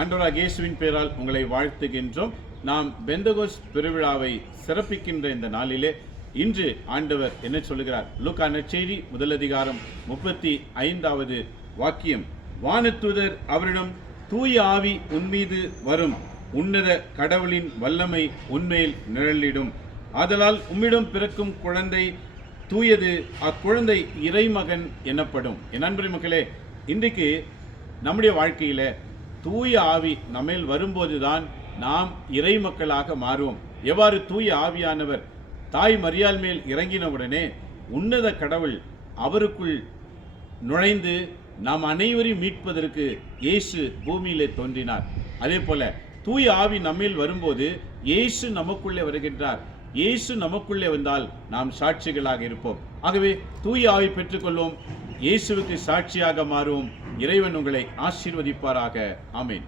ஆண்டவராகிய இயேசுவின் பெயரால் உங்களை வாழ்த்துகின்றோம். நாம் பெந்தகோஸ்த் பெருவிழாவை சிறப்பிக்கின்ற இந்த நாளிலே இன்று ஆண்டவர் என்ன சொல்லுகிறார்? லூக்கா நற்செய்தி முதலதிகாரம் 35வது வாக்கியம். வானதூதர் அவரிடம், தூய ஆவி உன்மீது வரும், உன்னத கடவுளின் வல்லமை உன்மேல் நிழலிடும், ஆதலால் உம்மிடம் பிறக்கும் குழந்தை தூயது, அக்குழந்தை இறைமகன் எனப்படும். என் அன்பு மக்களே, இன்றைக்கு நம்முடைய வாழ்க்கையில தூய ஆவி நம்மேல் வரும்போதுதான் நாம் இறை மக்களாக மாறுவோம். எவ்வாறு தூய ஆவியானவர் தாய் மரியாள் மேல் இறங்கினவுடனே உன்னத கடவுள் அவருக்குள் நுழைந்து நாம் அனைவரையும் மீட்பதற்கு இயேசு பூமியிலே தோன்றினார். அதே போல தூய ஆவி நம்மேல் வரும்போது இயேசு நமக்குள்ளே வருகின்றார். இயேசு நமக்குள்ளே வந்தால் நாம் சாட்சிகளாக இருப்போம். ஆகவே தூய ஆவி பெற்றுக்கொள்வோம், இயேசுவுக்கு சாட்சியாக மாறுவோம். இறைவன் உங்களை ஆசீர்வதிப்பாராக. ஆமென்.